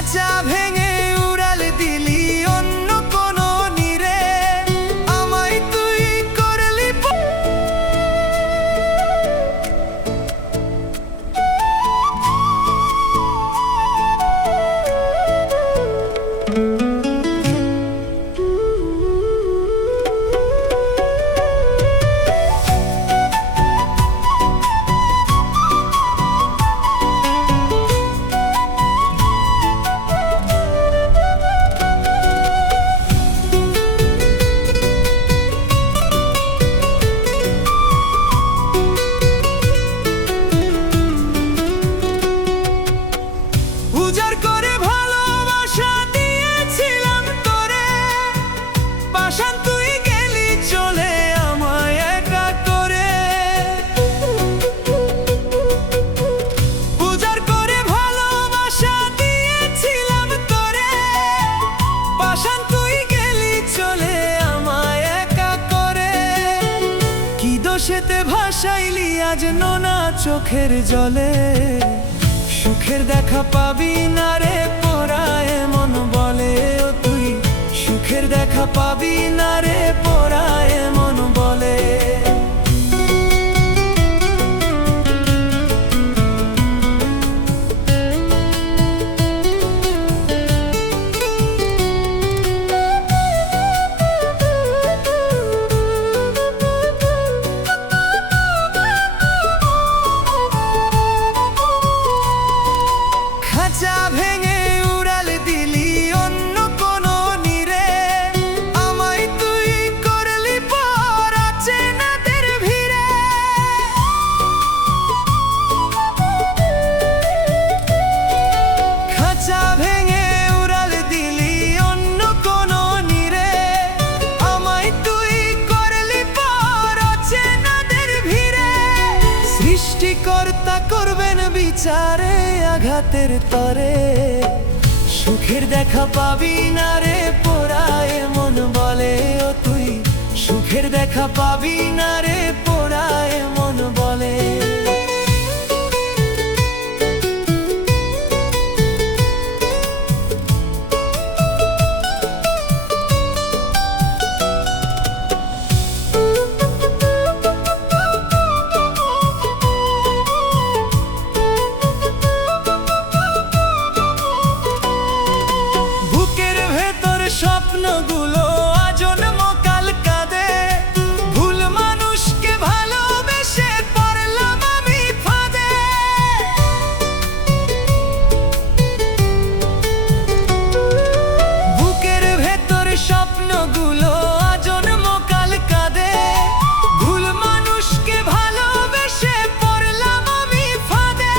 খাঁচা ভেঙে উড়াল দিলি অন্য কোনো নীরে, আমায় তুই করলি উজাড় করে ভালোবাসা দিয়েছিলাম তোরে, পাষাণ তুই গেলি চলে আমায় একা করে। উজাড় করে ভালোবাসা দিয়েছিলাম তোরে, পাষাণ তুই গেলি চলে আমায় একা করে। কি দোষেতে ভাসাইলি আজ নোনা চোখের জলে, সুখের দেখা পাবি না রে পোড়ায় মন বলে। ও তুই সুখের দেখা পাবি না রে পোড়ায় মন বলে। খাঁচা ভেঙে উড়াল দিলি অন্য কোনো নীরে, আমায় তুই করলি পর অচেনাদের ভিড়ে। খাঁচা ভেঙে উড়াল দিলি অন্য কোনো নীরে, আমায় তুই করলি পর অচেনাদের ভিড়ে। সৃষ্টিকর্তা করবেন বিচারে আঘাতের তরে, সুখের দেখা পাবি না রে পোড়ায় মন বলে। ও তুই সুখের দেখা পাবি না রে পোড়ায় মন বলে। স্বপ্নগুলো আজন্ম কাল কাঁদে, ভুল মানুষকে ভালোবেসে পড়লাম আমি ফাঁদে। বুকের ভেতর স্বপ্নগুলো আজন্ম কাল কাঁদে, ভুল মানুষকে ভালোবেসে পড়লাম আমি ফাঁদে।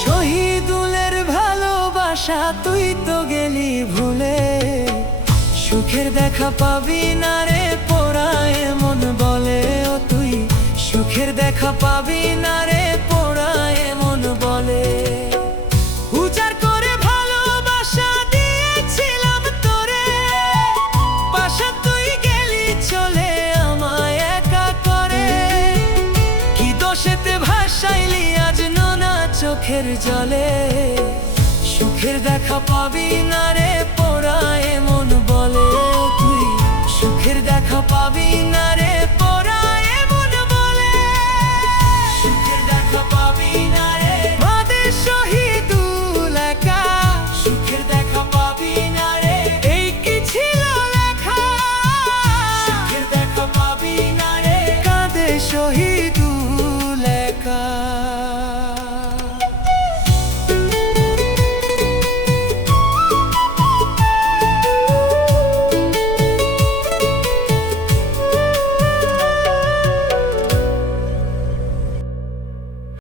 শহীদুলের ভালোবাসা তুই তো গেলি ভুলে, সুখের দেখা পাবি না রে পোড়ায় মন বলে। ও তুই সুখের দেখা পাবি না রে পোড়ায় মন বলে। উজাড় করে ভালোবাসা দিয়েছিলাম তোরে, পাষাণ তুই গেলি চলে আমায় একা করে। কি দোষেতে ভাসাইলি আজ নোনা চোখের জলে, সুখের দেখা পাবি না রে পোড়ায় মন বলে। তুই সুখের দেখা পাবি না রে